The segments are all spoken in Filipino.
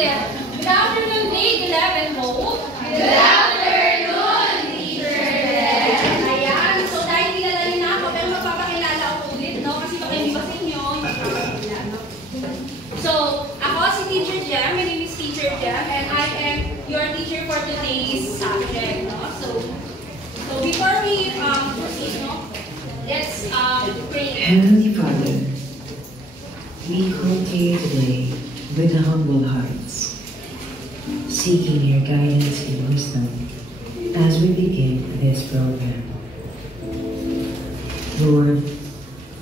ulit. Good afternoon, grade 11 po. Good afternoon, Teacher Len. Ayan, so dahil kilala rin na ako, pero magpapakilala ako ulit, no? Kasi baka hindi ba sa inyo, yung magpapakilala, no? So, ako si Teacher Jem, my name is Teacher Jem, and I am your teacher for today's subject, no? So before we proceed, no? Let's pray. Heavenly Father, we come to you today with humble hearts, seeking your guidance and wisdom as we begin this program. Lord,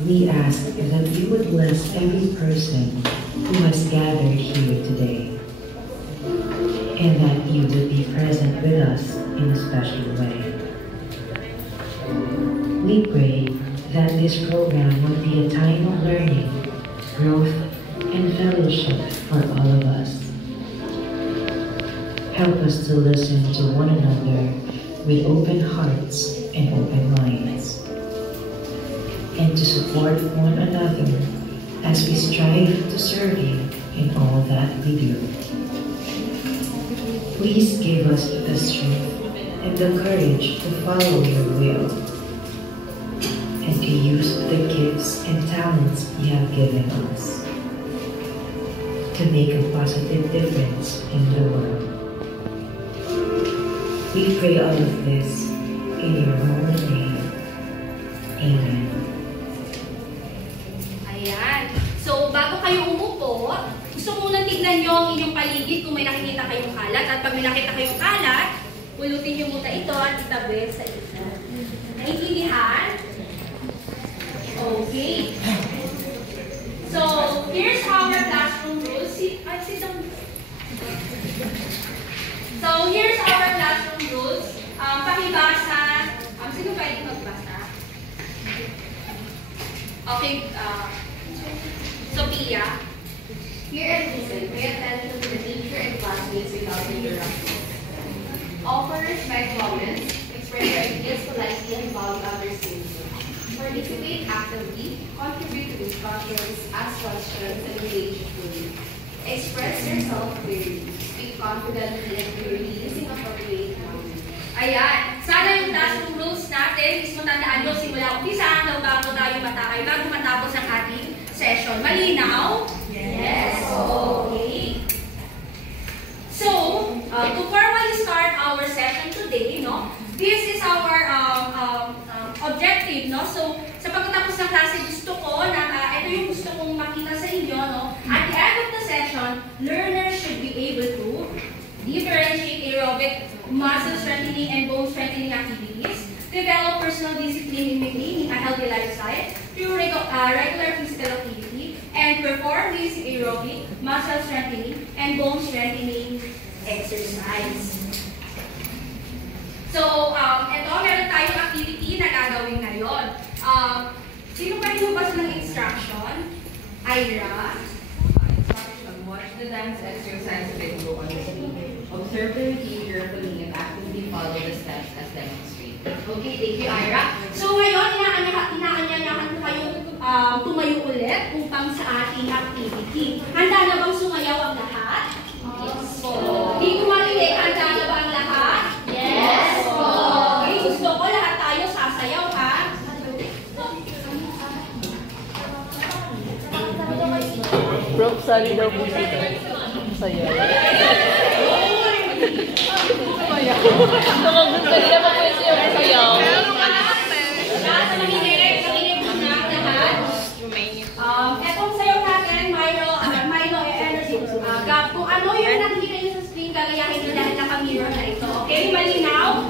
we ask that you would bless every person who has gathered here today, and that you would be present with us in a special way. We pray that this program would be a time of learning, growth, and fellowship for all of us. Help us to listen to one another with open hearts and open minds, and to support one another as we strive to serve you in all that we do. Please give us the strength and the courage to follow your will, and to use the gifts and talents you have given us to make a positive difference in the world. We pray all of this in your holy name. Amen. Ayan. So, bago kayo umupo, gusto ko munang tignan nyo ang inyong paligid kung may nakikita kayong kalat. At pag may nakita kayong kalat, pulutin nyo muna ito at itabi sa isa. Naintindihan? Okay. So, here's our classroom rules. Sit down. So, here's our classroom rules. Pakibasa. Sino pwede magbasa? Okay. Sophia. Hear and listen. Pay attention to the teacher and classmates without interruption. Offer respect comments. Express your ideas politely and value others' input. Participate actively. Contribute to discussions. Ask questions and engage fully. Express yourself clearly. Speak confidently and clearly using appropriate language. Ayan. Sana yung classroom rules natin is matandaan nyo simula umpisa hanggang bago tayo matakay, bago matapos ang ating session. Malinaw? Yes. Okay. So, to formally start our session today, no, this is our objective, no? So, sa pagkatapos ng klase, gusto ko na, ito yung gusto kong makita sa inyo, no? At the end of the session, learners should be able to differentiate aerobic, muscle strengthening, and bone strengthening activities, develop personal discipline in maintaining a healthy lifestyle through regular physical activity, and perform basic aerobic, muscle strengthening, and bone strengthening exercise. So, ito, meron tayong activity na gagawin ngayon. Sino pwede mo basa ng instruction? Ira? Watch the dance exercise video on the screen. Observe the routine carefully and actively follow the steps as demonstrated. Okay, thank you, Ira. So, ngayon, inaanyayahan ko kayong tumayo ulit upang sa ating activity. Handa na bang sumayaw ang lahat? Yes po. Hindi ko marinig, handa na ba ang lahat? Yes po. Okay, gusto ko lahat tayo sasayaw, ha? Prof, sali daw po dito. Saya. Nakagusto nila pa po siya masayaw. Lahat na makinig muna ang lahat. Etong sayaw natin, Milo Energy. Kung ano yung nakikita nyo sa screen, gagayahin nyo dahil naka-mirror na ito. Okay, malinaw?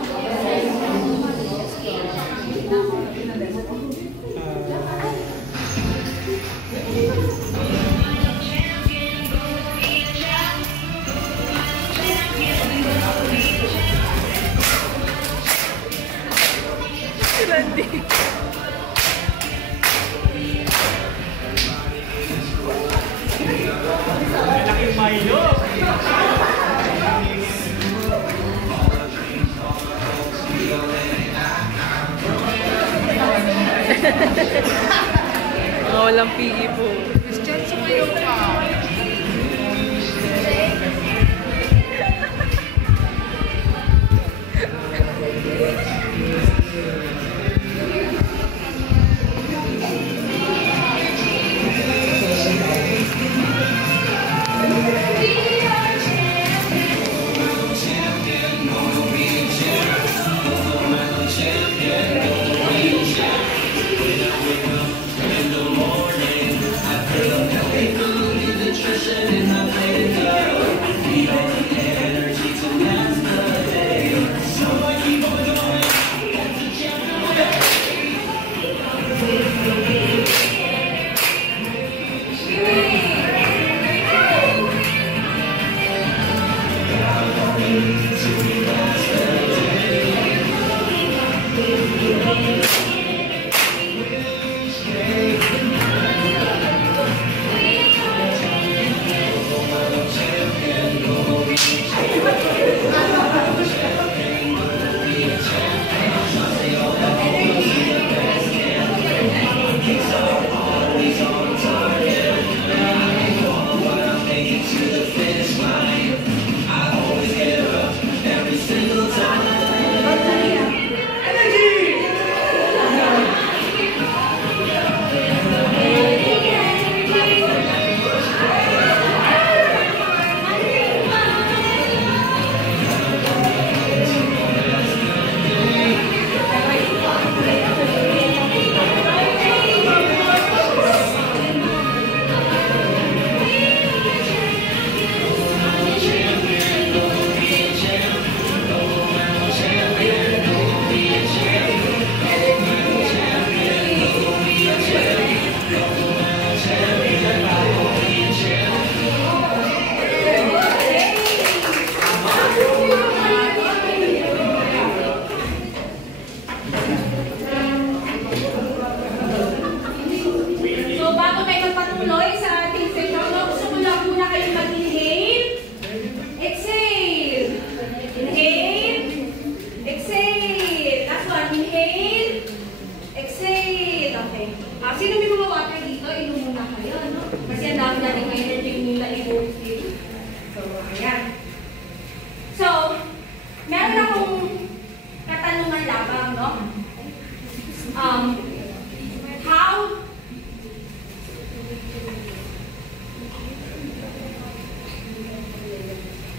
Mga walang PE po. Christian, sumayo ka.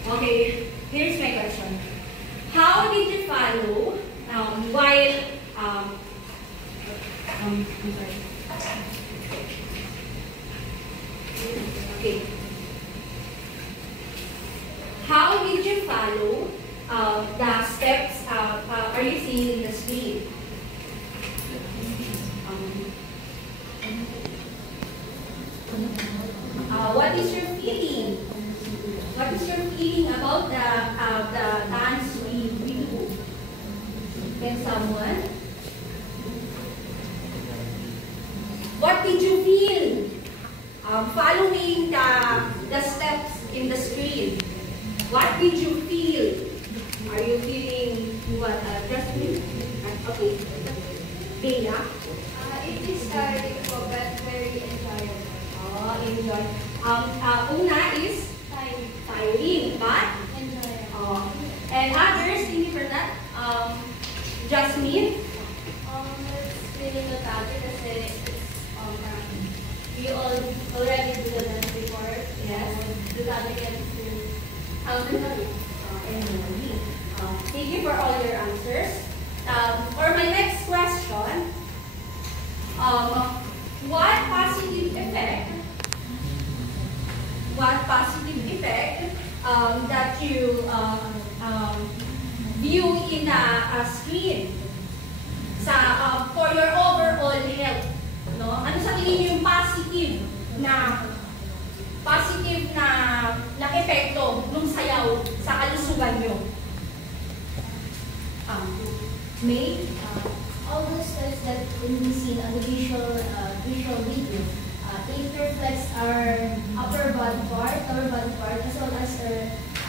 Okay, here's my question. How did you follow while I'm sorry. Okay. How did you follow the steps are you seeing in the screen? What is your feeling? What is your feeling about the dance we do? Can someone? What did you feel following the steps in the screen? What did you feel? Are you feeling what? Jasmine? Okay. Bella? It is tiring but very enjoyable. Oh, enjoy. Una is tiring, but Enjoyable. and others, thank you for that. Jasmine? It's really nostalgic kasi we all already do the dance before. Yes. The other gets to count it up. Emily. Thank you for all your answers. For my next question, what positive effect that you view in a screen for your overall health? No? Ano sa tingin niyo yung positive na epekto nung sayaw sa kalusugan niyo? May? All the steps that when we see on the visual video, it reflects our upper body part, as well as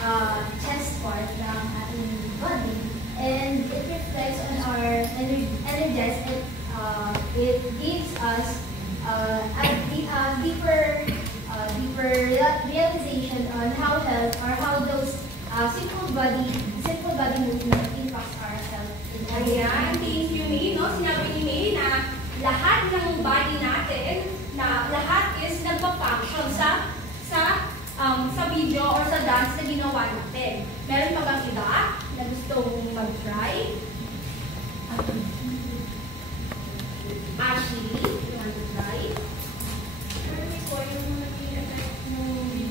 our chest part ng ating body, and it reflects on our energies. It gives us a deeper realization on how health or how those simple body movement impacts our health. Ayan, thank you, May. No? Sinabi ni May na lahat ng body natin, na lahat is nagpa-function sa video or sa dance na ginawa natin. Meron pa bang iba na gustong mag-try? Ashley, you want to try? For me po, yung naging effect ng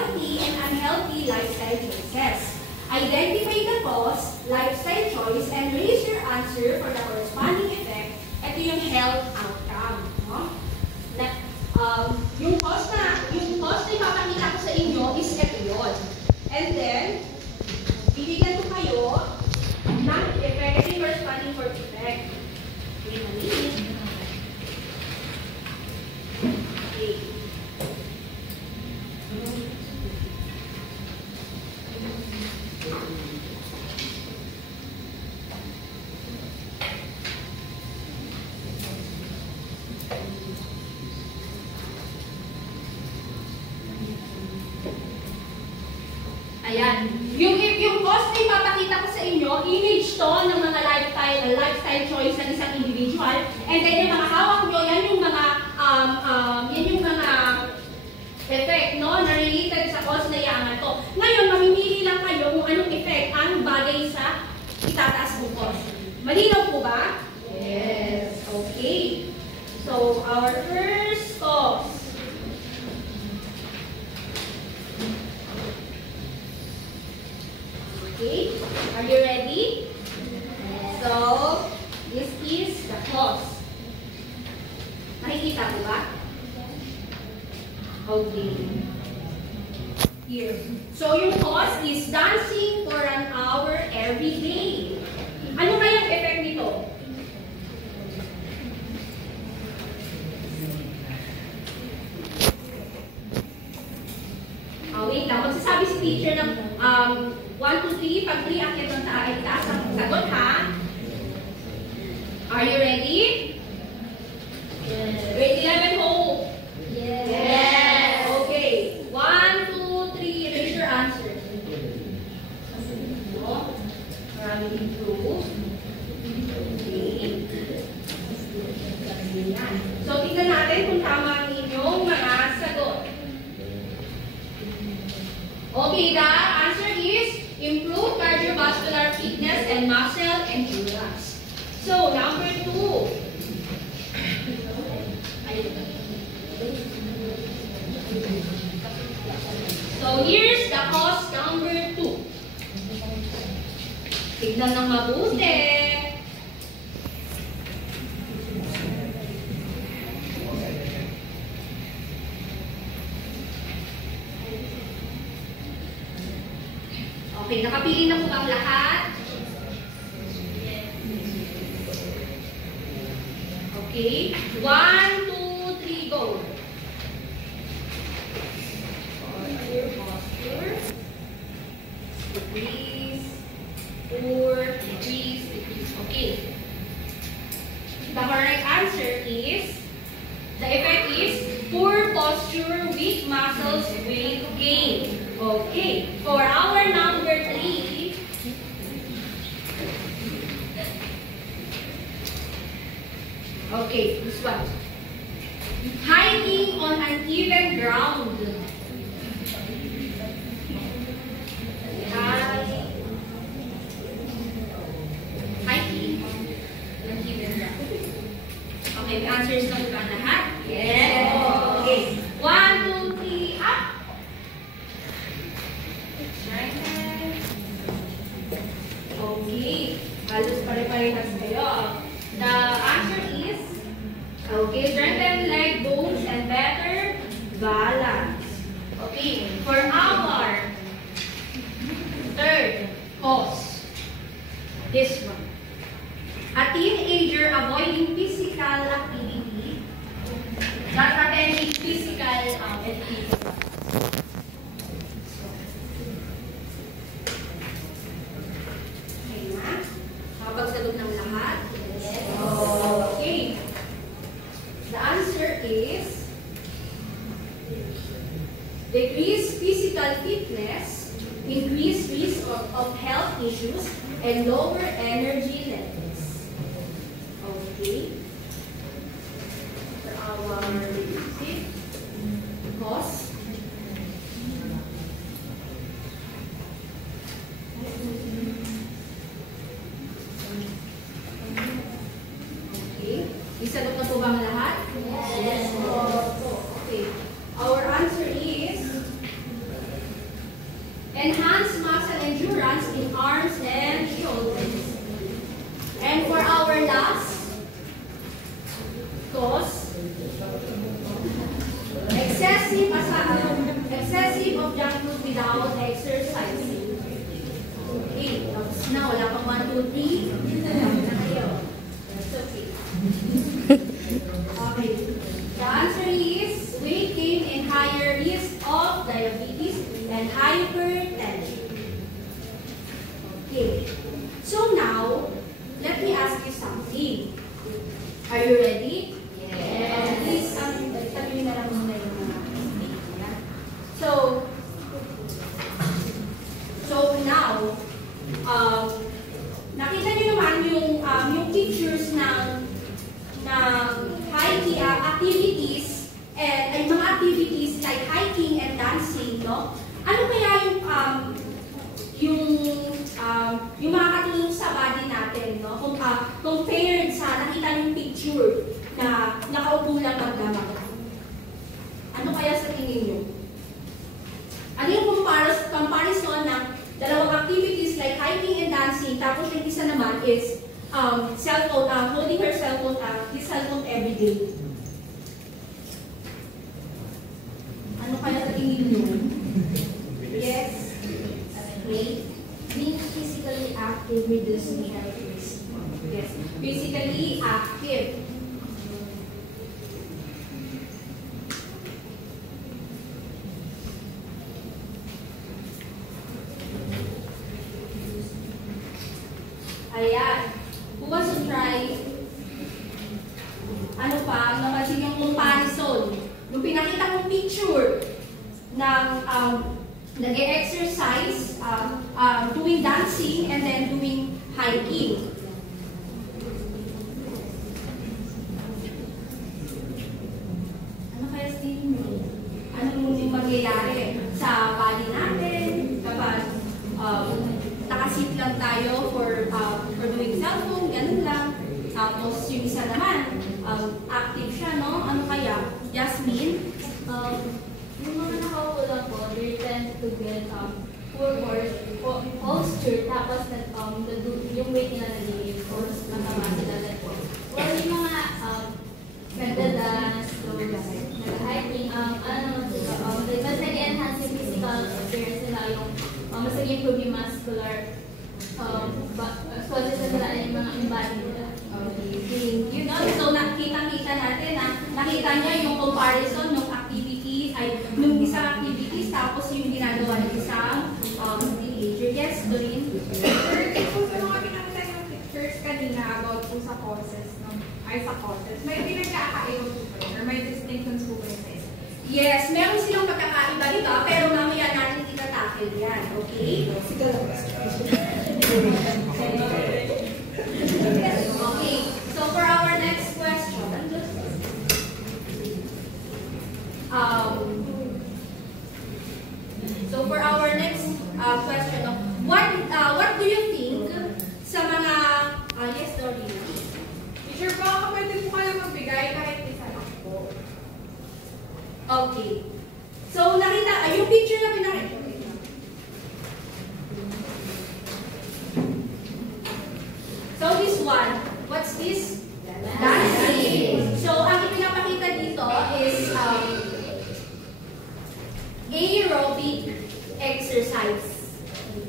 healthy and unhealthy lifestyle choices. Identify the cause, lifestyle choice, and raise your answer for the corresponding effect. Ito yung health outcome. No? Yung cause na ipapakita ko sa inyo is ito yun. And then, bibigyan ko kayo ng effect, ito yung corresponding for effect. Okay, maliit. Okay. Ayan. Yung cost na ipapakita ko sa inyo, image to ng mga lifestyle choice ng isang individual. And then yung mga hawak nyo, yan yung mga effect, no, na related sa cost na yaman to. Ngayon, mamimili lang kayo kung anong effect ang bagay sa itataas mong cost. Malinaw po ba? Yes. Okay. So, our first cost. Okay, are you ready? So, this is the cost. Nakikita mo ba? Okay. Here. So, yung cost is dancing for an hour every day. Ano kayang effect nito? Wait lang. Magsasabi si teacher ng 1, 2, 3. Pag 3, akit ng itaas ang sagot, ha? Are you ready? Yes. Grade 11, hope. Yes. Yes. Okay. 1, 2, 3. Raise your answer. Maraming improve. Okay. So, tingnan natin kung tama ang inyong mga sagot. Okay, the answer is improve cardiovascular fitness and muscle endurance. So, number 2. So, here's the cost number 2. Tignan ng mabuti. Okay, nakapili na po bang lahat? Okay. 1, 2, 3, go. Posture. Decrease. 4, decrease, decrease. Okay. The correct answer is, the effect is poor posture, weak muscles, weight gain. Okay. For our number 3, okay, this one. Hiking on uneven ground. Hiking on uneven ground. Okay, the answer is not ba lahat? Yes. Okay. 1, 2, 3, up. Okay. Halos pare-parehas kayo. The answer is, okay, strengthen leg bones and better balance. Okay, for our third cause, this one. A teenager avoiding physical activity, not attending physical activity. Okay na? Nakapagsagot ng lahat? Yes. Okay. The answer is decreased physical fitness, increased risk of health issues, and lower energy levels. Okay. For our fifth cause, okay. Isagot na po ba ang lahat? Yes. Okay. Our answer is enhance muscle endurance in arms and shoulders. And for our last cause, excessive of junk food without exercising. Okay, tapos na, wala pang 1, 2, 3. That's okay. Okay. The answer is weight gain and higher risk of diabetes and hypertension. Okay. So now, let me ask you something. Are you ready? Yes. Please, tabi na lang muna yung mga speaker. So now, nakita niyo naman yung pictures ng hiking activities and ay mga activities like hiking and dancing, no? Ano kaya yung makakatulong sa body natin, no? Kung compared sa nakita yung picture na nakaupo lang magdamag. Ano kaya sa tingin niyo? Ano yung comparison ng dalawang activities like hiking and dancing, tapos yung isa naman is cellphone, holding her cellphone, his cellphone every day. Ano kaya sa tingin niyo? Yes. Great. Being physically active reduces health risk. Yes. Physically active. Ayan. Who wants to try? Ano pa? Napansin yung comparison. Yung pinakita kong picture ng nag-exercise, doing dancing, and then doing hiking. Ano kaya sa tingin mo? Ano yung mangyayari sa body natin kapag nakasit lang tayo for doing cellphone, ganun lang. Tapos yung isa naman, active siya, no? Ano kaya? Jasmine? Yung mga nakaupo lang po, they tend to get poor posture, tapos yung weight nila nagiging force, matama sila na po. Well, yung mga nagda-dance, nag-hiking, mas nag-enhance yung physical appearance nila, yung mas nag-improve yung muscular causes na nila yung mga embody nila. You know, so nakita natin na nakita niya yung comparison ng activities, nung isang activities, tapos yung ginagawa ng isang teenager. Yes, Doreen? Kung sa mga pinakita yung pictures kanina about po sa causes, may pinagkakaiba po ba yun? Or may distinctions po ba yun sa isa? Yes, meron silang pagkakaiba dito, pero mamaya natin itatakil yan, okay? Okay, so for our next question, what do you think sa mga, yes, Doreen? Teacher, baka pwede po kayo magbigay kahit isa lang po. Okay. So, nakita, yung picture na pinakita. So, this one, what's this? Dancing. So, ang ipinapakita dito is aerobic exercise.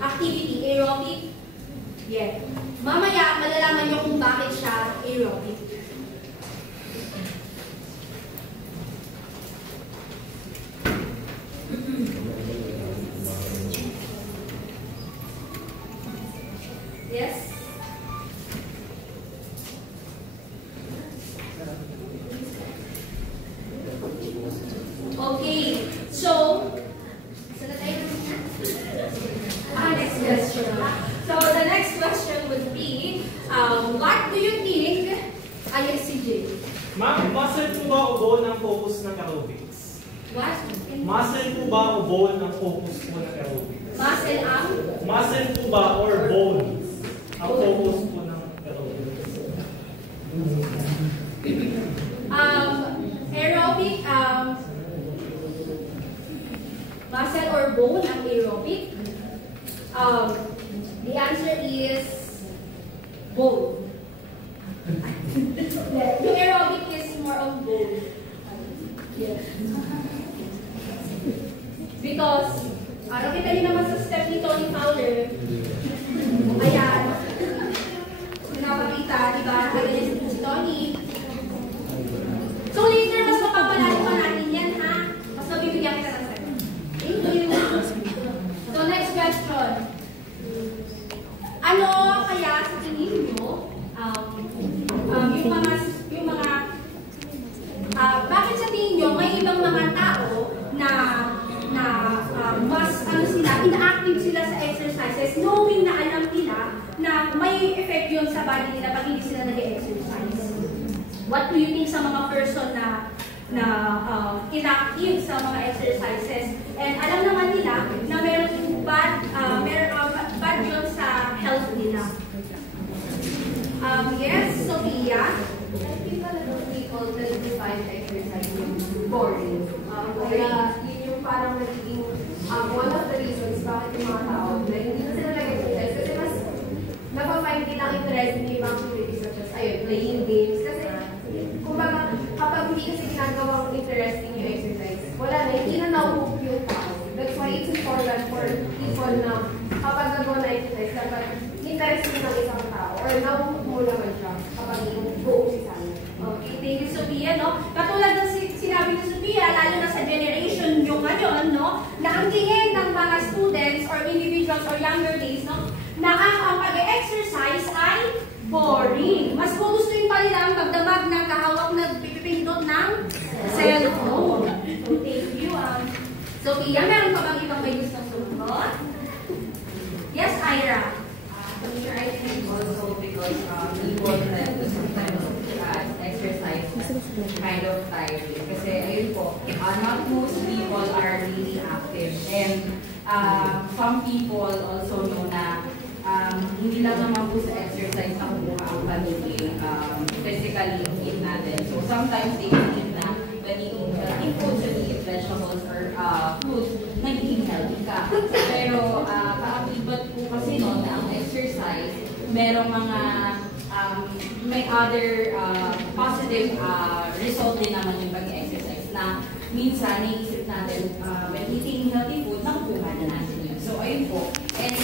Activity, aerobic. Yeah. Mamaya, malalaman nyo kung bakit siya aerobic. Yes? Okay, so, next question. So, the next question would be, what do you think, CJ? Ma'am, muscle po ba o bone ang focus ng aerobics? What? Muscle po ba o bone ang focus po ng aerobics? Muscle ang? Muscle po ba or bone ang focus po ng aerobics? Aerobic, muscle or bone ang aerobic? The answer is both. Yung aerobic is more on both. Yes. Because, nakita niyo naman sa step ni Tony Fowler, ayan, napakita, diba, nakaganyan si Tony. So later, mas mapapalalo pa natin yan, ha? Mas mabibigyan kita ng sagot. Thank you. So next question. Ano kaya sa tingin nyo, bakit sa tingin nyo may ibang mga tao na mas inactive sila sa exercises, knowing na alam nila na may effect yun sa body nila pag hindi sila nag-exercise? What do you think sa mga person na inactive sa mga exercises? And alam naman nila na meron bad yun sa health nila. Yes, Sophia? I think a lot of people that define exercise boring. Kaya yun yung parang nagiging one of the reasons bakit yung mga tao na hindi na sila nag-exercise. Kasi mas napafind nilang interesting yung ibang activities such as playing games. Kasi kumbaga kapag hindi kasi ginagawang interesting yung exercise, wala na, hindi na na-hook yung tao. That's why it's important for people na kapag nagawa na exercise, dapat interesting ng isang tao or na-hook mo naman siya kapag buong si sana. Okay, thank you, Sophia, no? Katulad ng sinabi ni Sophia, lalo na sa generation yung ngayon, no? Na ang tingin ng mga students or individuals or younger days, no? Na ang pag-exercise ay boring. Mas gugustuhin pa nila ang magdamag ng kahawak na pipipindot ng cellphone. So, thank you. Sophia, meron pa bang ibang may gustong sumunod? Yes, Ira. I think also because people tend to sometimes exercise kind of tiring. Kasi ayun po, not most people are really active. And some people also know na hindi lang naman po sa exercise na kumuha ang pagiging physically fit natin. So sometimes they think na when you eat foods and eat vegetables or fruits, nagiging healthy ka. Pero kaakibat po kasi no, na ang exercise, merong mga may other positive result din naman yung pag-exercise na minsan naisip natin when eating healthy food, nakukuha na natin yun. So ayun po. And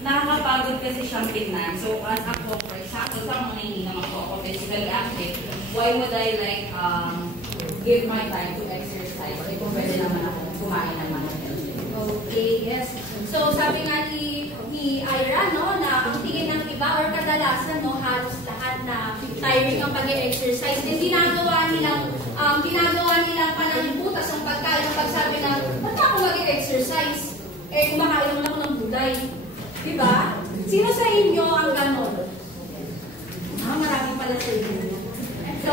nakakapagod kasi siyang tingnan. So as ako, for example, sa mga hindi naman ako physically active, why would I like give my time to exercise? Kasi kung pwede naman ako kumain ng mga healthy. Okay, yes. So sabi nga ni Ira, no, na ang tingin ng iba or kadalasan, no, halos lahat na tiring ang pag-exercise. Then ginagawa nilang panalibutas ang pagkain, ang pagsabi na, ba't ako mag-exercise? Kumakain lang ako ng gulay. Diba? Sino sa inyo ang ganon? Marami pala sa inyo. So,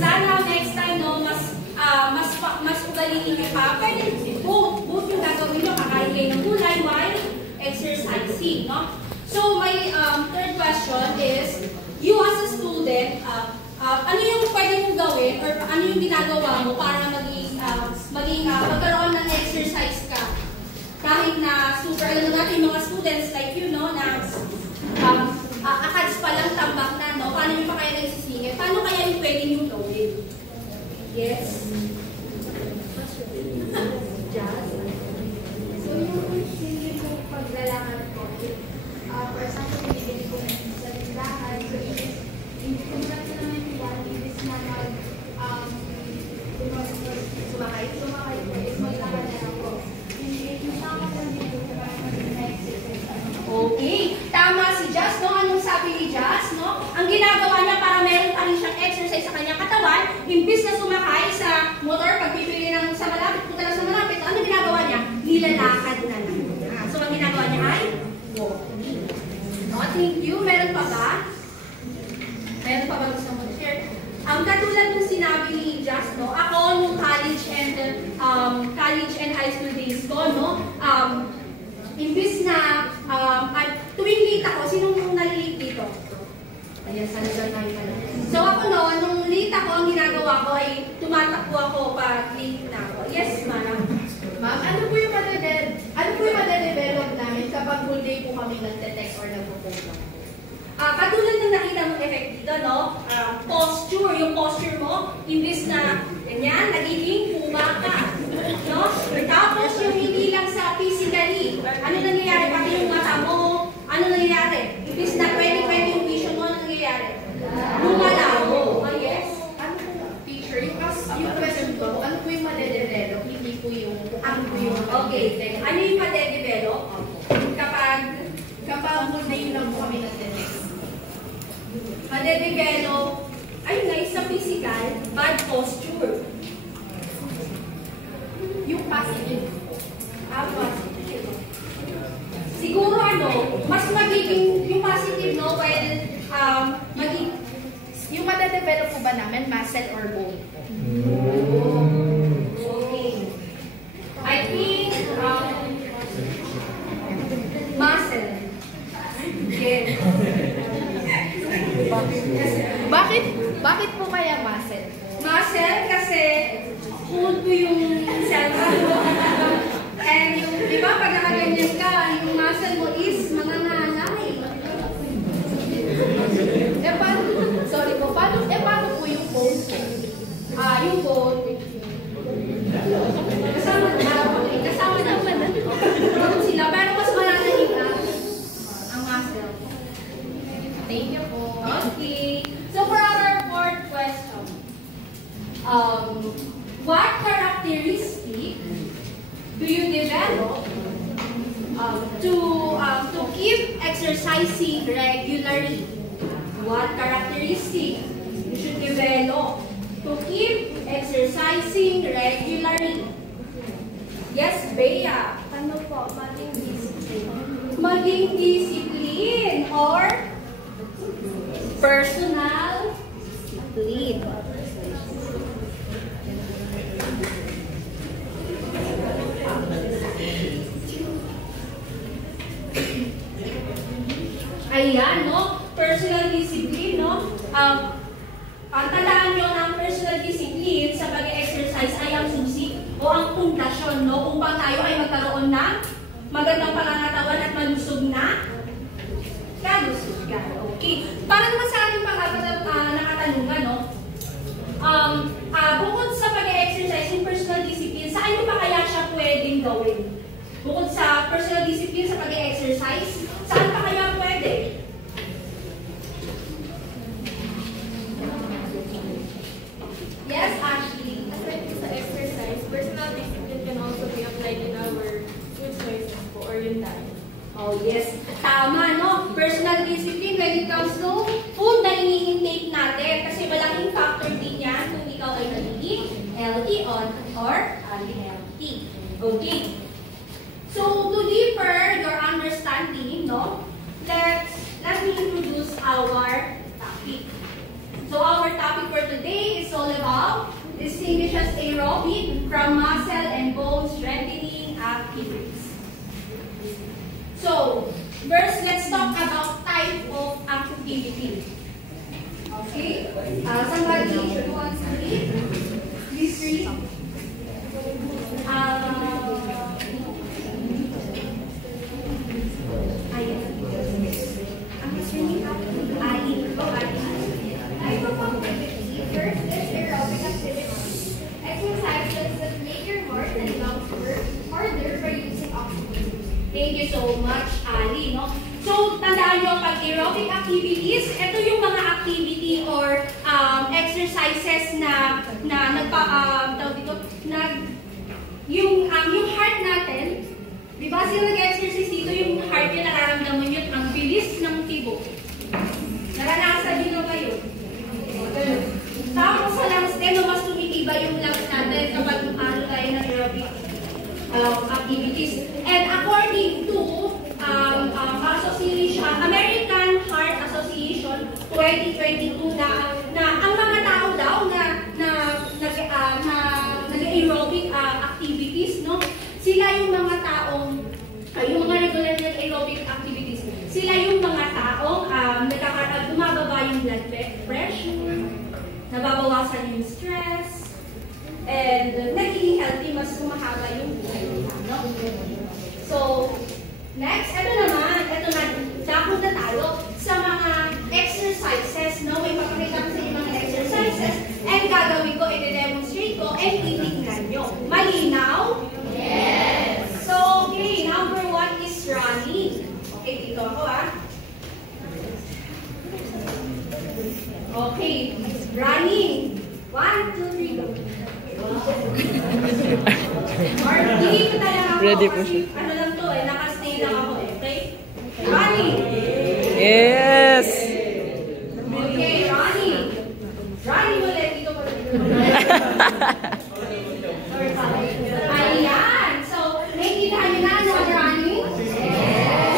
sana next time, no, mas ugaliin niyo pa. Pwede, both yung gagawin nyo, kakain kayo ng gulay while exercising, no? So, my third question is, you as a student, ano yung pwede mong gawin or ano yung ginagawa mo para magkaroon ng exercise ka? Kahit na super, alam natin mga students like you, no, na akads pa lang tambak na, no, paano nyo pa kaya nagsisingit? Paano kaya yung pwede yung gawin? Yes? So, yung hindi ko paglalakad ko, for example, hindi ko sa tindahan, so kung natin naman yung body, is na sumakay ko, is maglakad na ako. Yung tama lang din ko, parang mag-exercise. Okay. Tama si Jazz, no? Anong sabi ni Jazz, no? Ang ginagawa niya para meron pa rin siyang exercise sa kanyang katawan, imbis na sumakay sa motor, pagpipili ng sa malapit, punta lang sa malapit, ano ginagawa niya? Nilalakad na lang. So, ang ginagawa niya ay walking. No, thank you. Meron pa ba? Meron pa ba gusto mo share? Katulad ng sinabi ni Jazz, no? Ako, nung college and high school days ko, no? Imbis na, tuwing late ako, sinong nalilate dito? Ayan, sana dyan tayo pala. So ako no, nung late ako, ang ginagawa ko ay tumatakbo ako para late na ako. Yes, Mara? Ma'am, ano po yung madadevelop namin sa kaming nagte-text or nagpo-post lang. Katulad ng nakita mong effect dito, no? Posture, yung posture mo, imbis na ganyan, nagiging puma ka. No? Tapos yung hindi lang sa physically, ano nangyayari? Pati yung mata mo, ano nangyayari? Imbis na 20-20 yung vision mo, ano nangyayari? Lumalago. Yes? Ano po, teacher, yung question ko, ano po yung madedevelop? Hindi po yung, ano po yung, Okay. Ano yung madedevelop? Kapag mundane lang po kami nagte-text. Madedevelop, ayun na, sa physical, bad posture. Yung positive. Positive. Siguro mas magiging, yung positive, no, maging, Yung madedevelop po ba namin, muscle or bone po? okay. I think, muscle. Yes. Bakit po kaya muscle? Muscle kasi hold mo yung cellphone mo. And yung, di ba, pag nakaganyan ka, yung muscle mo is mangangalay. Paano po yung bone po? Yung bone, kasama naman sila, pero mas malalalim ang muscle. Thank you po. Okay. So for our fourth question, what characteristic do you develop to keep exercising regularly? What characteristic you should develop to keep exercising regularly? Yes, Bea. Ano po, maging discipline. Maging discipline or personal lead. Ayan, no? Personal discipline, no? Ang tandaan nyo ng personal discipline sa pag-exercise ay ang susi o ang pundasyon, no? Upang tayo ay magkaroon ng magandang pangangatawan at malusog na kalusugan. Okay. Para naman sa ating nakatanungan, no? Bukod sa pag-exercise yung personal discipline, saan nyo pa kaya siya pwedeng gawin? Bukod sa personal discipline sa pag-exercise, saan pa kaya pwede? Yes, Ashley. Aside po sa exercise, personal discipline can also be applied in our food choices po or yung diet. Oh, yes. Tama, no? Personal discipline when it comes to food na ini-intake natin. Kasi malaking factor din yan kung ikaw ay nagiging healthy or unhealthy. Okay. So, to deeper your understanding, no? Let me introduce our topic. So, our topic for today is all about distinguishes aerobic from muscle and bone strengthening activities. So, first, let's talk about type of activity. Okay? Somebody wants to read? Please read. Type of activity. First is aerobic activity. Exercises that make your heart and lungs work harder by using oxygen. Thank you so much, Ali. No? So, tandaan nyo, pag aerobic activities, ito yung mga activity or exercises na yung heart natin, di ba sila nag-exercise dito, yung heart nyo, nararamdaman nyo ang bilis ng tibok. Naranasan nyo na kayo. Tapos sa lungs din, mas tumitibay yung lungs natin kapag tayo ng aerobic activities. And according to American Heart Association 2022 na ang mga tao daw na nag-aerobic activities, no? Sila yung mga taong yung mga regular aerobic activities. Sila yung mga taong bumababa yung blood pressure, nababawasan yung stress, and nagiging healthy, mas kumahaba yung buhay nila, no? So, next, ito naman gagawin ko, i-demonstrate ko, and titignan nyo. Malinaw? Yes! So, okay, number 1 is running. Okay, dito ako Okay, running. 1, 2, 3, go. Or, hindi ko talaga ako. Ready po kasi, siya. ano lang to nakastay lang ako okay? Running. Yes! Okay, running. Running ulit. Dito pa rin. Ayan. So, naintindihan nyo na ano ang running?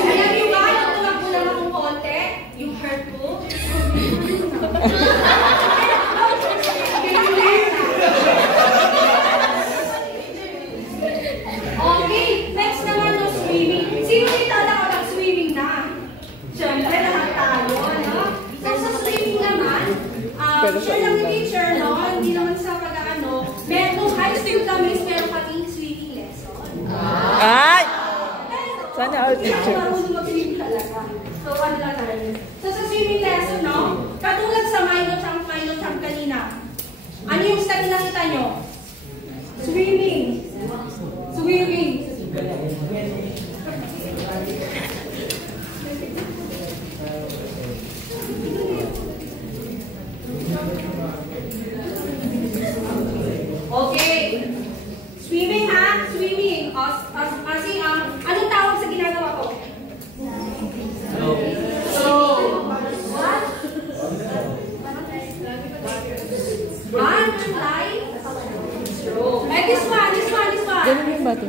Alam nyo ba, nung tumakbo lang akong konti, yung hurt ko? Okay, next naman no swimming. Sino dito nakapag-swimming na? Siyempre, lahat tayo, no? So, sa swimming naman, share lang ni teacher, no? Hindi naman sa pag-ano. Meron high school kami, meron kaming swimming lesson. Ay! Sana all teacher. Marunong mag-swim talaga. So, ano lang tayo. So, sa swimming lesson, no? Katulad sa Milo Champ kanina. Ano yung step na nakita nyo? Swimming. Swimming. Okay. Swimming ha? Swimming. Kasi, anong tawag sa ginagawa ko? What? Butterfly? Stroke. This one. Ganun yung bata.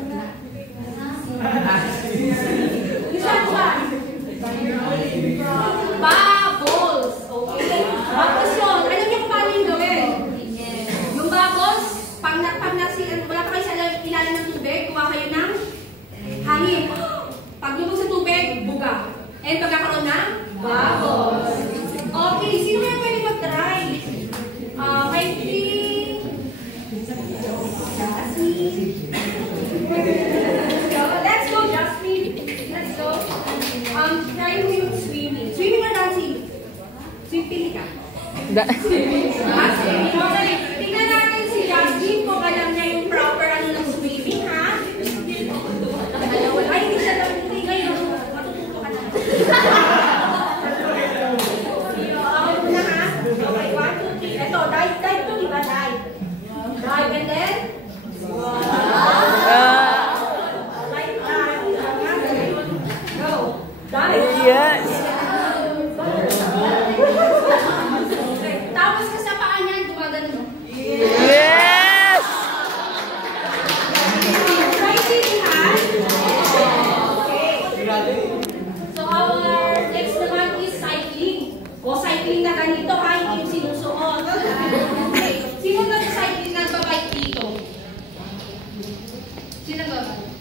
This one. Bubbles. Okay. Bubbles yun. Alam niyo kung paano yung gawin? Yung bubbles, pag wala pa kayo sa ilalim ng tubig, kuha kayo ng hangin. Pag lumog sa tubig, buga. And pagkakaroon ng bubbles. Okay, sino kaya pwede mag-try? I think... Jasmine. Let's go, Jasmine. Let's go. Try mo yung swimming. Swimming or dancing? Swimming ka. Jasmine. Okay. Tingnan natin si Jasmine kung alam niya yung proper ano ng swimming, ha? Ay, hindi siya lang. Hindi ngayon. Matututo ka na. Ako muna, ha? Okay, 1, 2, 3. Ito, dive to, di ba? Dive. Dive and then? Go. Dive. Yes. Tapos ka sa paa niyan, gumagano. Yes! Try sitting, ha? Okay. So our next naman is cycling. O cycling na ganito, ha? Hindi yung sinusuot. Okay. Sino nag-cycling nagbabike dito? Sino nagbabike?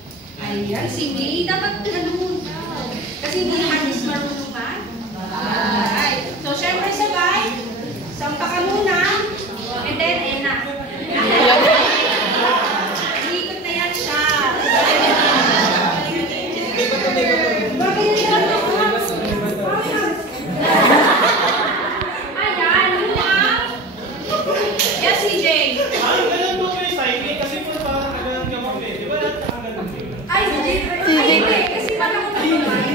Ayan, si May. Dapat ganun. Kasi hindi naman is marunong ba? Alright. So, syempre sa bike, sampa ka muna, and then, ayan na. Ikot na yan siya. Ayan, yun lang. Yes, CJ. Ganun mo kayo cycling kasi po parang kagalang gamang di ba lahat nakagalang din? Ay, hindi. Kasi pag ako nagbabae.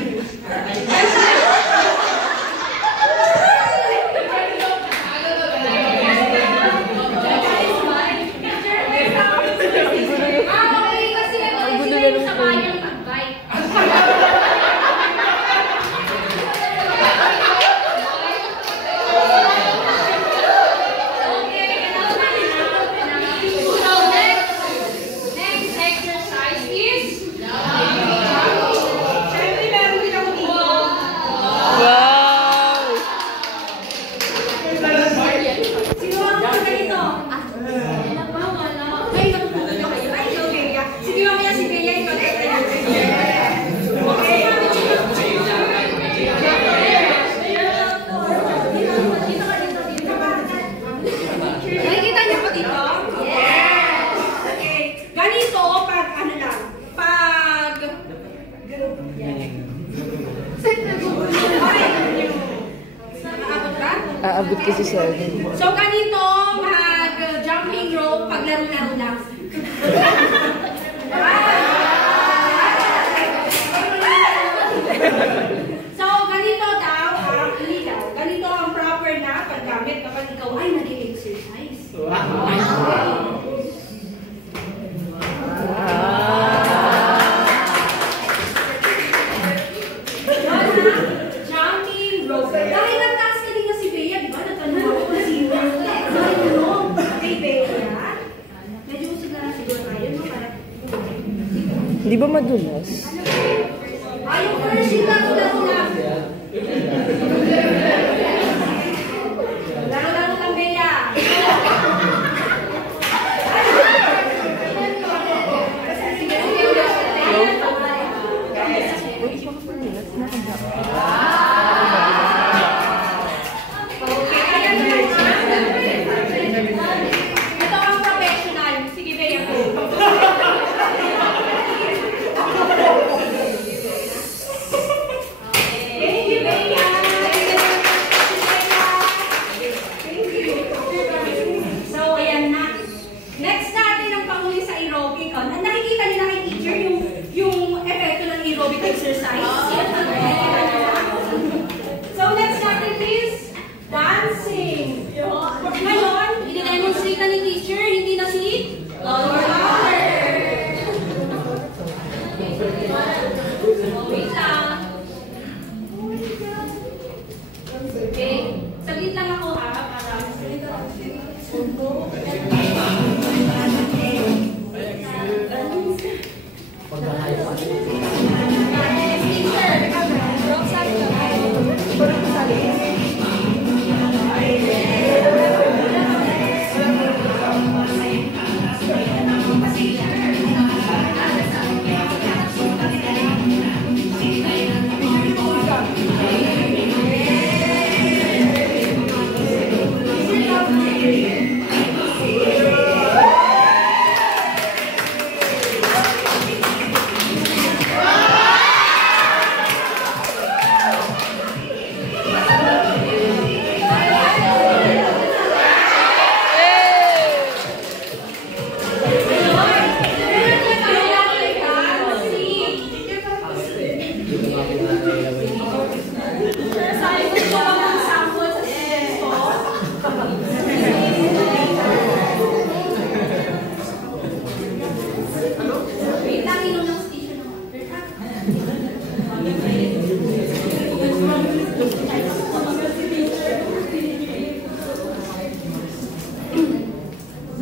Okay, kasi sila yung sa bayang mag-bike. So next exercise is syempre meron din ako dito. Wow! Sino ang mga ganito? Wala. Ay, natutulog na kayo. Ay, okay. Sige, mamaya si Bea ito. Okay. Nakikita niyo po dito? Yes! Okay. Ganito, pag ano lang, pag... Aabot ka? Aabot kasi sa akin. So, ganito, mag-jump Di ba madulas? Yung first sheet lang. Laro-laro lang, Bea. Ito ang professional. Sige, Bea. Thank you, Bea. So, ayan na. Next natin ang panghuli sa aerobic. Nakikita niyo na kay teacher yung epekto ng aerobic exercise. So, next natin is dancing. Ngayon, i-demonstrate na ni teacher, hindi na si lower. Wait lang. Okay. Saglit lang ako ha, para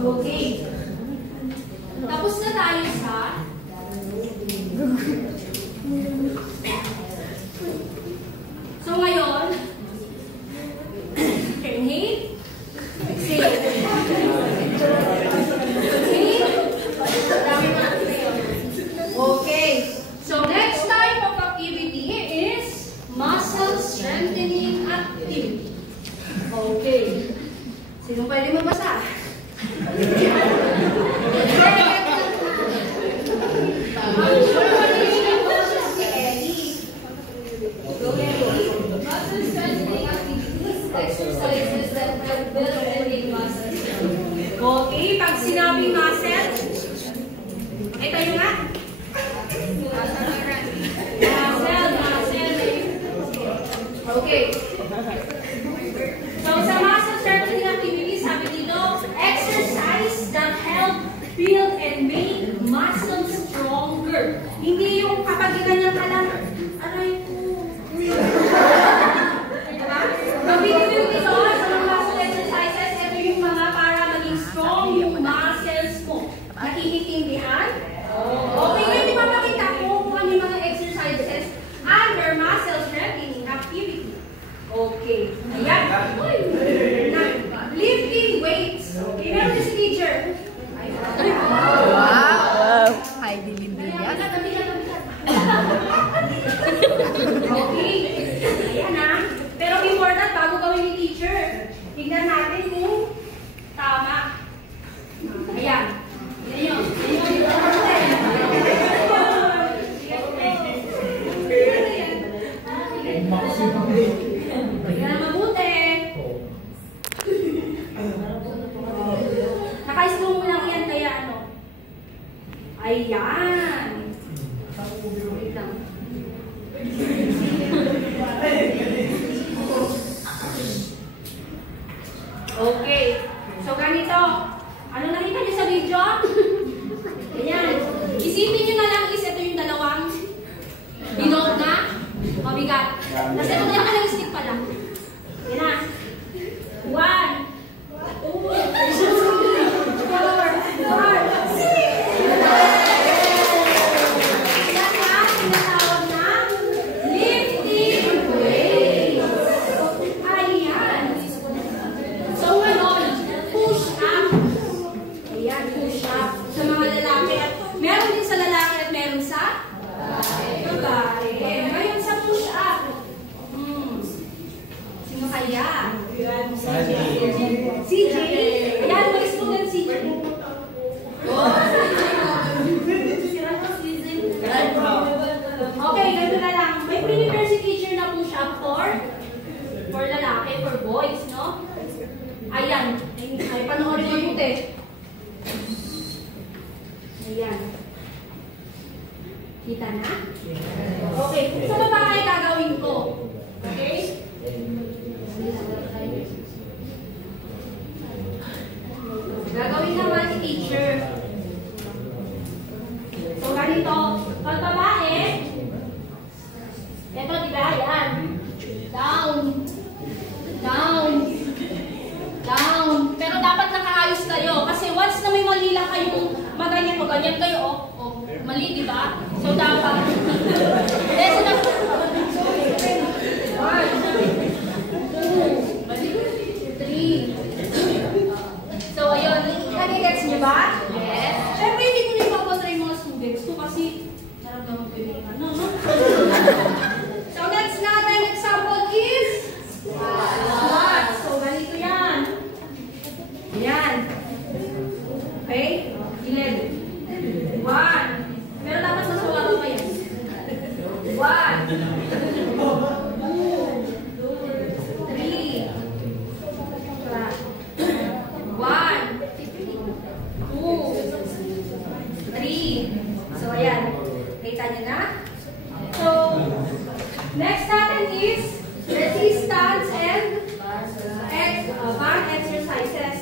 okay. Tapos na tayo sa so ngayon inhale, exhale. Okay. So next type of activity is muscle strengthening activity. Okay. Sino pwede magbasa? Muscle strengthening activities, exercises that help build and maintain muscles. Okay, pag sinabing muscle, ito yung nga. Muscle. Okay. So sa muscle strengthening activities, sabi dito, exercise that help build and make muscle stronger. Hindi yung kapag ganyan ka lang, aray ko. Diba? Mabibigyan dito sa mga muscle exercises, ito yung mga para maging strong yung muscles mo. Nakikitindihan? Okay, ngayon di ba makita ko kung ano yung mga exercises under muscle strengthening activity. Okay. Ayan. Lifting weights. Okay, meron din si teacher. Wow! Hi, Dilimbilia. Okay. Ayan na. Pero before that, bago gawin ni teacher, tignan natin kung tama. Ayan. Ayan yun. Ayan, mabuti. Naka-slow mo lang yan, kaya ano? Ayan. Wait lang. Okay. So, ganito. Ano nakita niyo sa video? Ayan. Isipin niyo na lang is ito yung dalawang binog na mabigat. Kasi ito na lang stick pa lang. Yan na. 1, 2, 4, 5, 6. Yeah. CJ. Ayan, may student CJ. Okay, ganito na lang. May pre-university teacher na po siya for lalaki, for boys, no? Ayan. Ay, panoorin mo yung puti. Ayan. Kita na? Okay. Sa babae gagawin ko. Okay? Gagawin naman ni teacher. So, ganito. Pag babae, ito, diba? Ayan. Down. Down. Down. Pero dapat nakaayos kayo. Kasi once na may mali lang kayong maganyan o ganyan kayo, mali, diba? So, dapat. So, ayun. Nagigets niyo ba? Yes. Siyempre, hindi ko na ipapatry mga students ko kasi naramdaman ko yung ano, no? So, next natin example is what? So, ganito yan. Yan. Okay? 11. 1. Pero dapat masawaran pa yan. 1. 2. 3. 3. So, ayan. Kita niyo na? So, next natin is resistance and band exercises.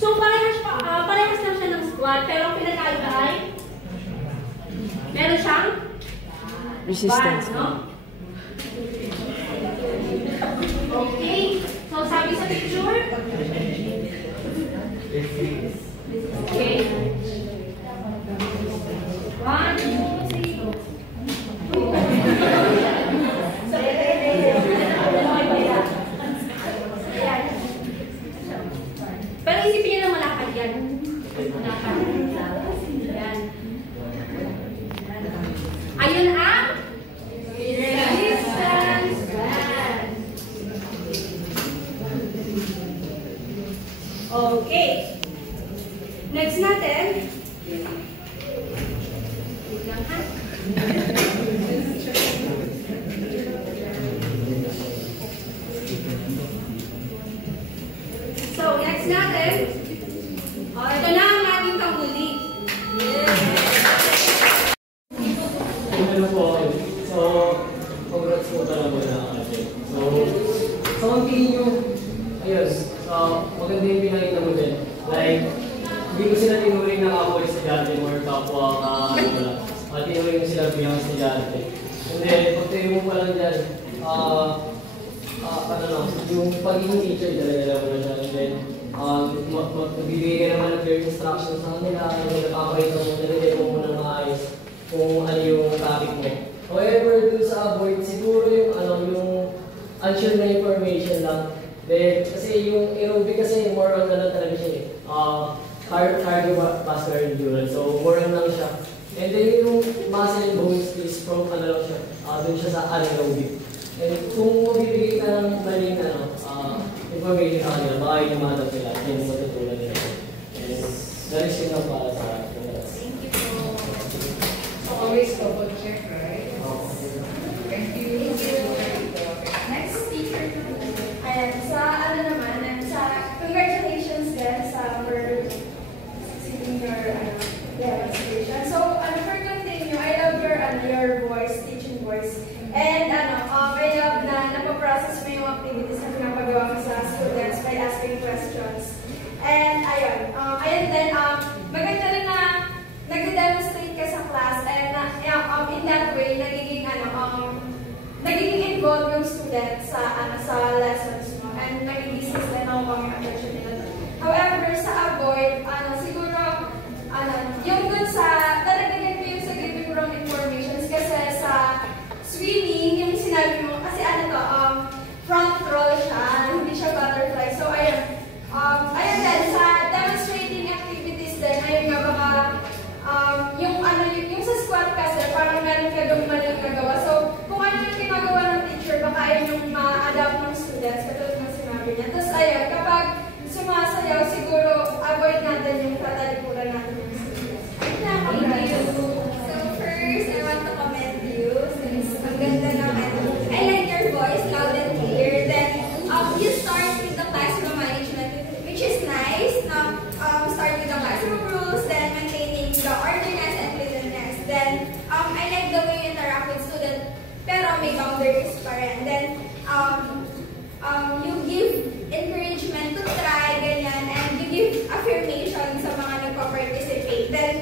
So, parehas lang siya ng squat, pero ang pinakaiba ay meron siyang resistance. band, no? Okay. So, sabi sa picture, okay. 1, 2, 3, go. Pero isipin niyo na malakad yan. Malakad. Yan. Ayun ang resistance band. Okay. Next natin. Wait lang ha. So, next natin. Ito na ang ating panghuli. Ano po, so, congrats po talaga na natin. So, ang tingin nyo, ayun, maganda yung pinakita mo din. Like, hindi ko sila tinuring na kapwa estudyante or kapwa tinuring mo sila bilang estudyante. And then, pag tayo mo pa lang dyan, yung pagiging teacher talaga mo na siya. And then, magbibigay ka naman ng clear instructions sa kanila, napapakita mo, nalilip mo ng maayos kung ano yung topic mo. However, dun sa avoid, siguro yung unsure na information lang. Then, kasi yung aerobic kasi more on talaga siya cardiovascular endurance. So, more on lang siya. And then yung muscle and bones is from lang siya. Dun siya sa anaerobic. And kung mabibigay ka ng maling information sa kanila, baka yung mahanap nila, yung matutunan nila. And that is yun lang para sa class. Thank you po. So always double check, right? Thank you. Next teacher. Ayan, sa congratulations din sa receiving your registration. So, for continue, I love your voice, teaching voice. And I love na napaprocess mo yung activities na pinapagawa mo sa students by asking questions. And ayun din, maganda rin na nag-demonstrate ka sa class and in that way, nagiging involved yung students sa lessons mo and nagiging system ng mga attention nila. However, sa avoid, siguro, yung dun sa, talagang yung sa giving wrong information kasi sa swimming, yung sinabi mo, kasi front roll siya, hindi siya butterfly. So, ayun din, sa demonstrating activities din, ayun nga, baka, yung sa squat kasi, parang meron ka doon maling nagawa. So, kung ano yung ginagawa ng teacher, baka ayun yung ma-adapt ng students, katulad ng sinabi ayun, kapag sumasayaw, siguro avoid natin yung tatalikuran natin yung students. Thank you. So first, I want to commend you since ang ganda naman. I like your voice, loud and clear. Then, you start with the classroom management, which is nice. Start with the classroom rules, then maintaining the orderliness and cleanliness. Then, I like the way you interact with students, pero may boundaries pa rin. Then, you give encouragement to try, ganyan, and you give affirmation sa mga nagpa-participate. Then,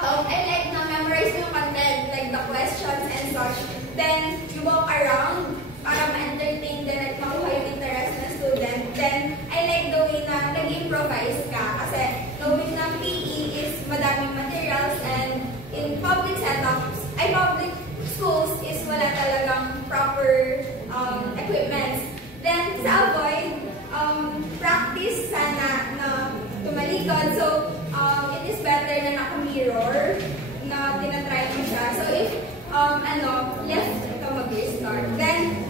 I like na memorize yung content, like the questions and such. Then, you walk around para ma-entertain din at makuha yung interest ng student. Then, I like the way na nag-improvise ka kasi knowing na PE is madaming materials and in public setups, public schools is wala talagang proper equipments. Then, sa avoid, practice sana na tumalikod. So, it is better na naka-mirror na tinatry mo siya. So, if, left ka mag-restart. Then,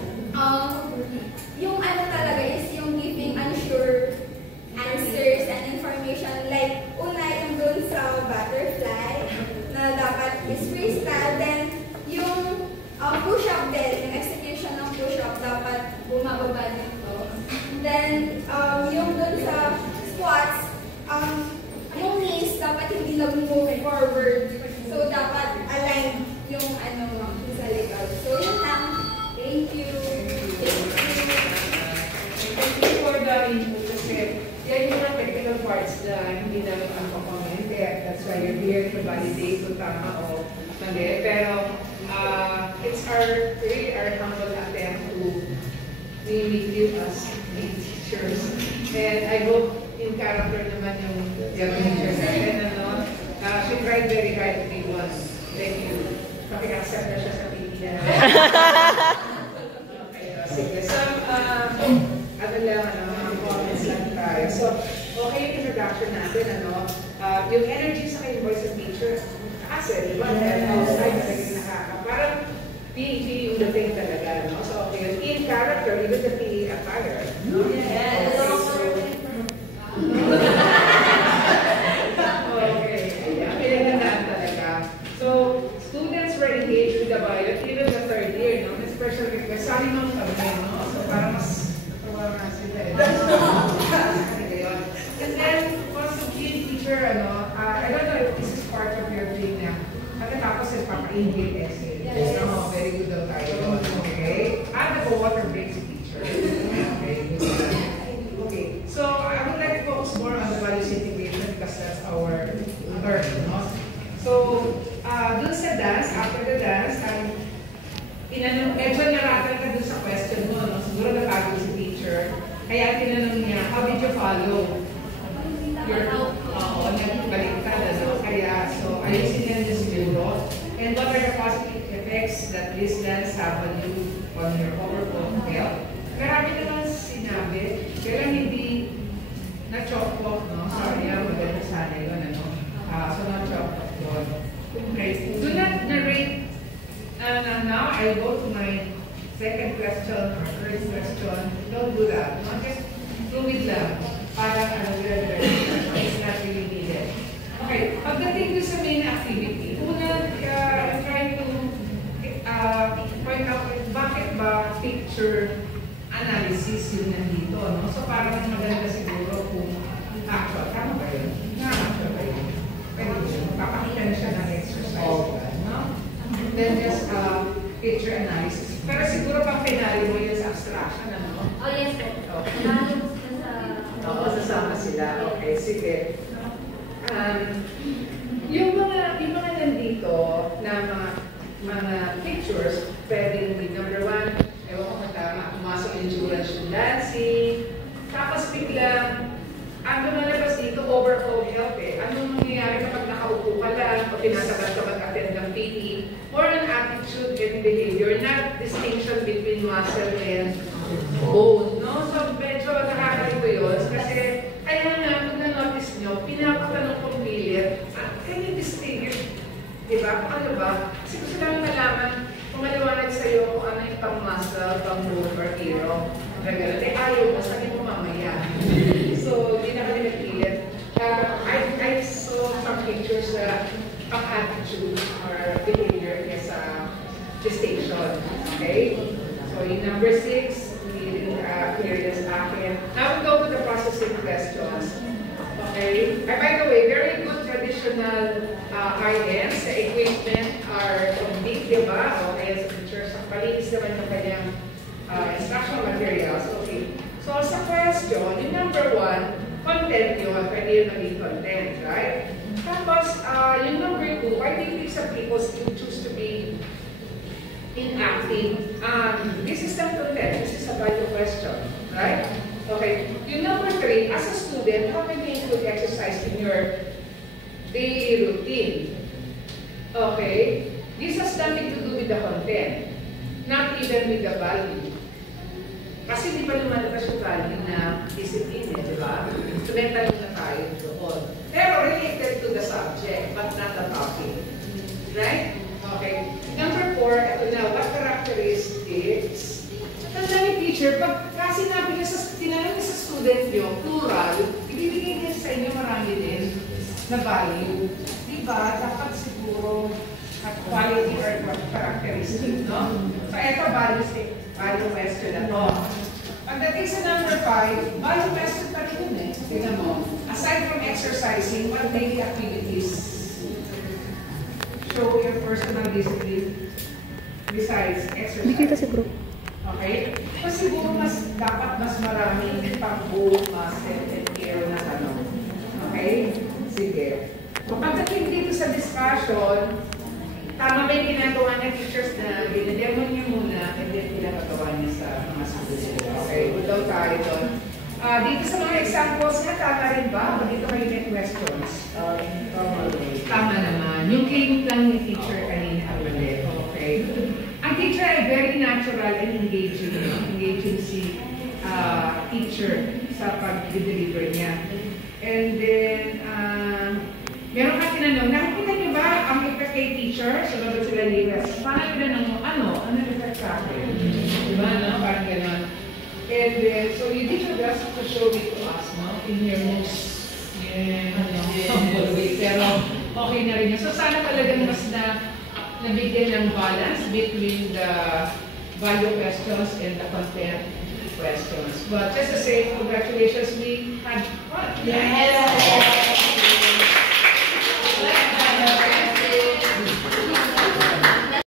yung talaga is yung giving unsure answers and information. Like, una yung dun sa butterfly na dapat is freestyle. Then, yung push-up din, yung execution ng push-up dapat bumababa dito. Then, yung dun sa squats, yung knees dapat hindi nag-move forward. So, dapat align yung sa likod. So, yun lang. Thank you. Thank you for the input kasi yan yung mga technical parts na hindi namin comment. That's why you're here to validate kung tama o mali. Pero it's really our humble attempt to meet you as teachers. And I hope in character naman yung teachers natin. She tried very hard to be one. Thank you. Paki-accept na siya sa TV na. Sige. So, mga comments lang tayo. So, okay yung introduction natin, yung energy sa kayo voice of teacher, kasi, di ba, outside talaga parang PE yung dating talaga, no? So, okay, in character, even the PE attire, no? Yes! Okay, pinagandaan talaga. So, students were engaged with the bio, even the third year, no? Special request, sali nung kami, no? So, parang mas natuwa nga sila, And then, once the teacher, I don't know if this is part of your thing na, pagkatapos yung papa-ingate essay. Yes. Very good daw tayo. Okay? I'm a water breaks teacher. Okay, good. Okay, so I would like to focus more on the values integration because that's our learn, no? So, dun sa dance, after the dance, medyo naratan ka dun sa question mo, no? Siguro napagod si teacher. Kaya tinanong niya, how did you follow? Nagbalik ka na, no? Kaya, so, ayusin yan yung siguro. And what are the positive effects that this dance have on you, on your overall health? Marami naman sinabi, kaya hindi na-chok-walk, no? Sorry, maganda sana yun, so, na-chok-walk yun. Okay, do not narrate. Now, I go to my second question or third question. Don't do that. No? Just do it lang. Para it's not really needed. Okay, pagdating sa main activity, una, I'm trying to point out bakit ba picture analysis yung nandito, no? So parang maganda siguro kung actual, tama ba yun? Actual ba yun? Pwede papakita na siya ng exercise, no? Then just picture analysis. Pero siguro pang pinali mo yung abstraction, ano? Oh, yes, sir. Okay. Oo, sasama sila. Okay, sige. Yung mga nandito na mga pictures, pwedeng with number one, ewan ko matama, pumasok endurance yung dancing, tapos biglang, ano nalabas dito, overall health Ano nangyayari kapag nakaupo ka lang, o pinasabat ka mag-attend ng PE, more on attitude and behavior, not distinction between muscle and bone, no? So, medyo nakakalito yun, kasi, kaya nga, kung na-notice nyo, pinapatanong kong pilit, can you distinguish, diba? Ano ba? Kasi gusto lang nalaman, kung maliwanag sa'yo kung ano yung pang-muscle, pang-bone, or hero, ayaw mo, sabi mo mamaya. attitude or behavior niya sa gestation. Okay? So in number 6, clear this akin. Now we go to the processing questions. Okay? And by the way, very good traditional items sa equipment are complete, di ba? Okay, sa teacher, sa palinis naman ng kanyang instructional materials. Okay. So sa question, yung number 1, content yun, pwede yun maging content, right? Tapos, yung number 2, why do you think some people still choose to be inactive? This is not content, this is a value question, right? Okay. Yung number 3, as a student, how can you include exercise in your daily routine? Okay. This has nothing to do with the content, not even with the value. Kasi di ba lumalabas yung value na discipline, di ba? Instrumental na tayo doon. Pero related to the subject, but not the topic. Right? Okay. Number 4, ito na, what characteristics? Tanda ni teacher, pag sinabi niya tinanong niya sa student niyo, plural, ibibigay niya sa inyo marami din na value. Di ba? Dapat siguro quality or characteristic, no? So, ito value question na to. Pagdating sa number 5, value question pa rin yun eh. Tingnan mo. Aside from exercising, what daily activities show your personal discipline besides exercise? Hindi kita sa group. Okay? So siguro dapat mas maraming pag-buo, self-care na tanong. Okay? Sige. So pagdating dito sa discussion, tama ba yung ginagawa ng teachers na binademo niya muna and then pinapagawa niya sa mga students. Okay? Ulaw tayo doon. Dito sa mga examples nga, tama rin ba? O dito kayo may questions? Tama naman. Yung clinic lang ni teacher kanina ang mali. Okay? Ang teacher ay very natural and engaging. Engaging si teacher sa pag-deliver niya. And then, meron ka tinanong, nakikita niyo ba ang effect kay teacher? Sumunod sila ni Wes. Paano tinanong mo, ano effect sa akin? Diba, no? Parang gano'n. And then, so you did your best to show it to us, no? In your most, humble way. Pero, okay na rin yun. So, sana talagang mas nabigyan ng balance between the value questions and the content questions. But just to say, congratulations, we had fun. Yes!